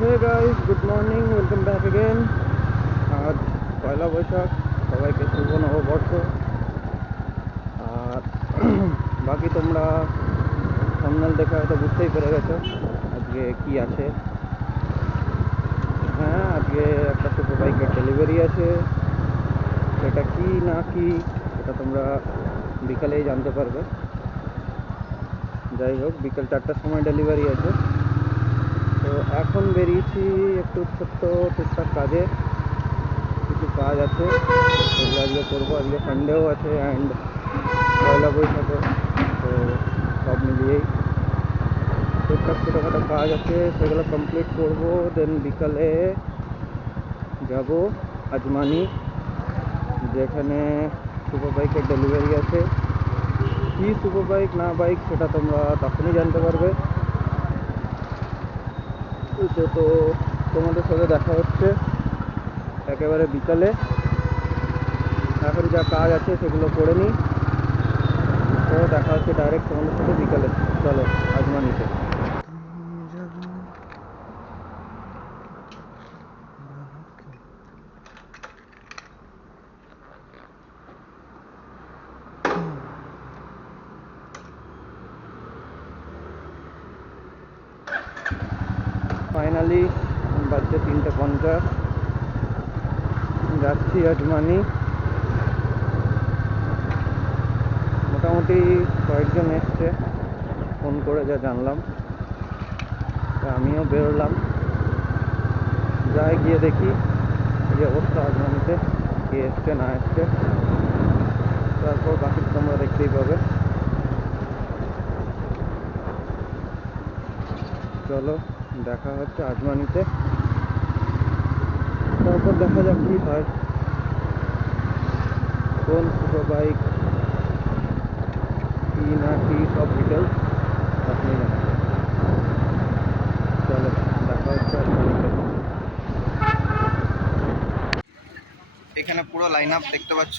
Hey guys, good morning, welcome back again. आज पहला बैशाख সবাইকে শুভ নববর্ষ। আর বাকি তোমরা থাম্বনেল দেখে হয়তো বুঝতেই পেরে গেছো আজকে কি আছে। হ্যাঁ, আজকে একটা সুপার বাইকের ডেলিভারি আছে। সেটা কি না কি সেটা তোমরা বিকালেই জানতে পারবে। যাই হোক, বিকেল 4টার সময় ডেলিভারি আছে। তো এখন বেরিয়েছি একটু ছোট্ট টুকটাক কাজে, কিছু কাজ আছে সেগুলো আজকে করবো। আজকে সানডেও আছে অ্যান্ড পয়লা বৈশাখও, তো সব মিলিয়েই টুকটাক ছোটোখাটো কাজ আছে, সেগুলো কমপ্লিট করবো। দেন বিকালে যাব আজমানি, যেখানে সুপার বাইকের ডেলিভারি আছে। কি সুপার বাইক না বাইক সেটা তোমরা তখনই জানতে পারবে। তো তোমাদের সাথে দেখা হচ্ছে একেবারে বিকালে। এখন যা কাজ আছে সেগুলো করে নিই, তো দেখা হচ্ছে ডাইরেক্ট তোমাদের সাথে বিকালে। চলো আজমানিতে। ফাইনালি বাজছে 3:50, যাচ্ছি আজমানি। মোটামুটি কয়েকজন এসছে ফোন করে, যা জানলাম। আমিও বেরোলাম, যাই গিয়ে দেখি যে অবস্থা আজমানিতে, কে এসছে না এসছে। তারপর বাকি তোমরা দেখতেই পাবে। চলো দেখা হচ্ছে আজমানিতে, তারপর দেখা যাক কি হয়, কোন সুপার বাইক কি না কি সব ডিটেলস আপনি জানাবেন। চলো দেখা হচ্ছে আজমানিতে। এখানে পুরো লাইন আপ দেখতে পাচ্ছ।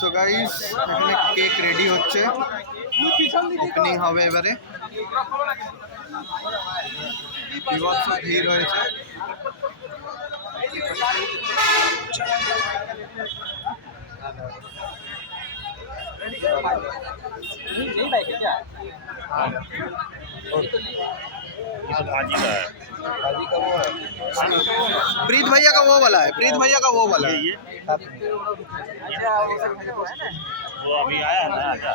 সো গাইস, এখানে কেক রেডি হচ্ছে, ওপেনিং হবে এবারে। বিভৎস ভিড় হয়েছে। प्रीत भैया का वो वाला है, प्रीत भैया का वो वाला है। वो अभी आया ना आजा।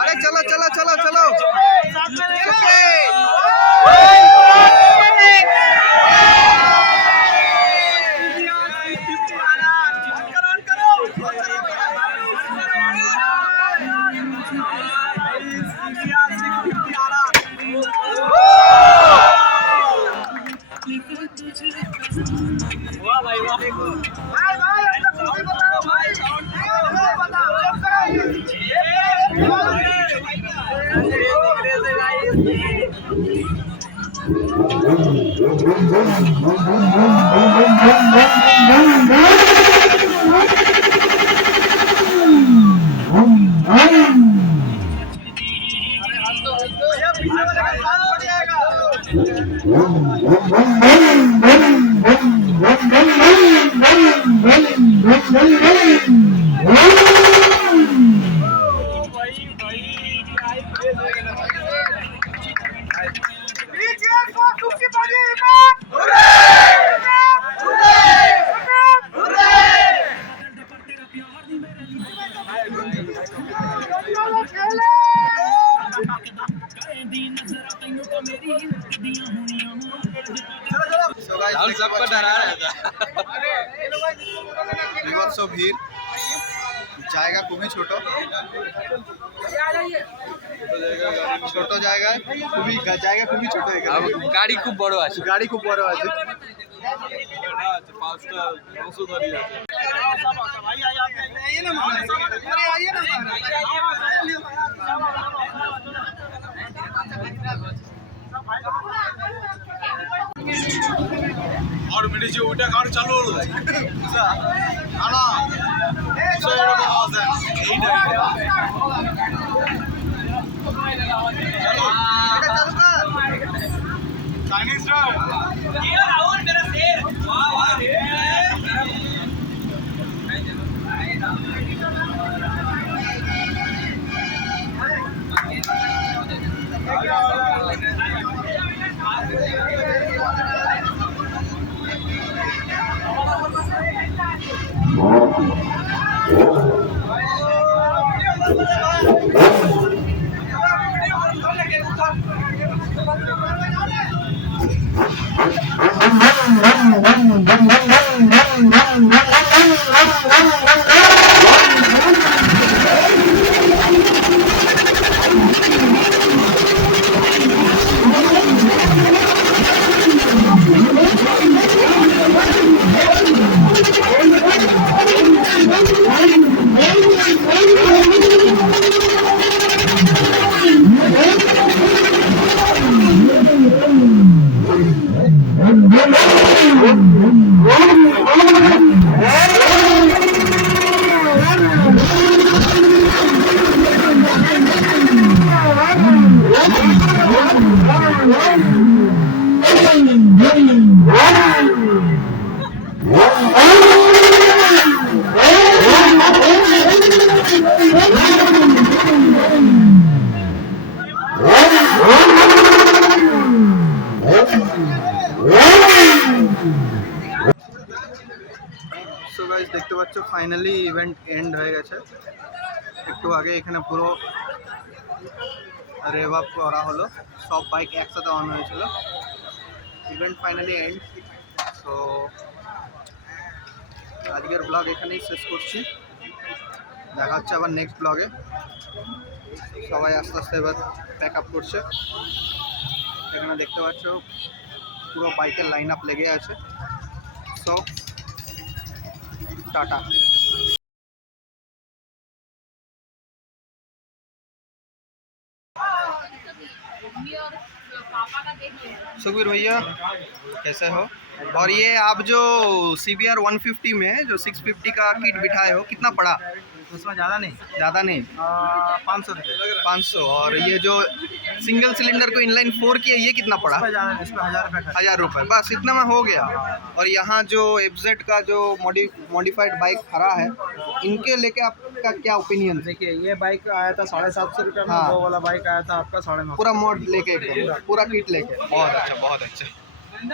अरे चलो चलो चलो चलो। सबको डरा रहा था। বিভৎস ভিড়, জায়গা খুবই ছোট, ছোট জায়গায় খুবই জায়গা খুবই ছোট হয়ে গেছে। গাড়ি খুব বড় আছে, গাড়ি খুব বড় আছে। और मेरे जो उठा कार चालू হলো আনা चाइनीज ये राहुल मेरा शेर वाह वाह সো গাইস দেখতে পাচ্ছ ফাইনালি ইভেন্ট এন্ড হয়ে গেছে। একটু আগে এখানে পুরো রেভ আপ করা হলো, সব বাইক একসাথে অন হয়েছিল। Event finally end. তো আজকের ব্লগ এখানেই শেষ করছি, দেখা হচ্ছে আবার নেক্সট ব্লগে। সবাই আস্তে আস্তে এবার প্যাক আপ করছে। এখানে দেখতে পাচ্ছ পুরো বাইকের লাইন আপ লেগে আছে। So tata. सुखबीर भैया कैसे हो? और ये आप जो CBR 150 में जो 650 का किट बिठाए हो कितना पड़ा? उसमें ज़्यादा नहीं, ज़्यादा नहीं, 500 रुपये। 500। और ये जो सिंगल सिलेंडर को इनलाइन 4 किया ये कितना पड़ा? उसमें ज़्यादा नहीं, इसमें 1000 रुपये खर्च। 1000 रुपये, बस इतना में हो गया। और यहाँ जो FZ का जो मॉडिफाइड बाइक खड़ा है, इनके लेके आपका क्या ओपिनियन? देखिए ये बाइक आया था 750 रुपये में, हाँ। वो वाला बाइक आया था आपका 950। पूरा मॉड लेके एकदम पूरा किट लेके, बहुत अच्छा बहुत अच्छा।